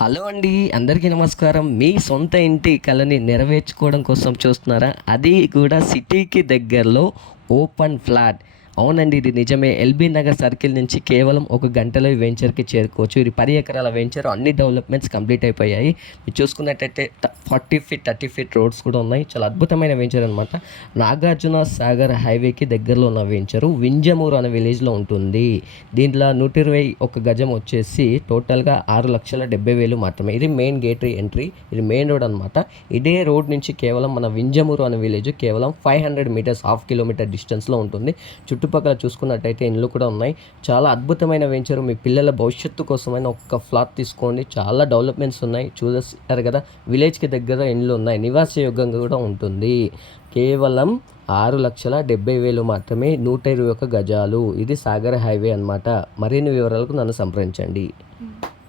Hello అండి, అందరికీ నమస్కారం. మీ సొంత ఇంటి కలని నెరవేర్చుకోవడం కోసం చూస్తున్నారా? అది కూడా సిటీకి దగ్గరలో ఓపెన్ ఫ్లాట్. అవునండి, ఇది నిజమే. ఎల్బీ నగర్ సర్కిల్ నుంచి కేవలం ఒక గంటలో ఈ వెంచర్కి చేరుకోవచ్చు. ఇది 10 ఎకరాల వెంచర్. అన్ని డెవలప్మెంట్స్ కంప్లీట్ అయిపోయాయి. మీరు చూసుకున్నట్టయితే 40 ఫీట్ 30 ఫీట్ రోడ్స్ కూడా ఉన్నాయి. చాలా అద్భుతమైన వెంచర్ అనమాట. నాగార్జున సాగర్ హైవేకి దగ్గరలో ఉన్న వెంచరు వింజమూరు అనే విలేజ్లో ఉంటుంది. దీంట్లో 121 గజం వచ్చేసి టోటల్గా 6,70,000 మాత్రమే. ఇది మెయిన్ గేట్ ఎంట్రీ. ఇది మెయిన్ రోడ్ అనమాట. ఇదే రోడ్ నుంచి కేవలం మన వింజమూరు అనే విలేజ్ కేవలం 500 మీటర్స్, హాఫ్ కిలోమీటర్ డిస్టెన్స్లో ఉంటుంది. చుట్టుపక్కల చూసుకున్నట్టయితే ఇండ్లు కూడా ఉన్నాయి. చాలా అద్భుతమైన వెంచరు. మీ పిల్లల భవిష్యత్తు కోసమైన ఒక్క ఫ్లాట్ తీసుకోండి. చాలా డెవలప్మెంట్స్ ఉన్నాయి. చూసారు కదా, విలేజ్కి దగ్గర ఇండ్లు ఉన్నాయి. నివాసయోగ్యంగా కూడా ఉంటుంది. కేవలం 6,70,000 మాత్రమే. 121 గజాలు. ఇది సాగర్ హైవే అనమాట. మరిన్ని వివరాలకు నన్ను సంప్రదించండి.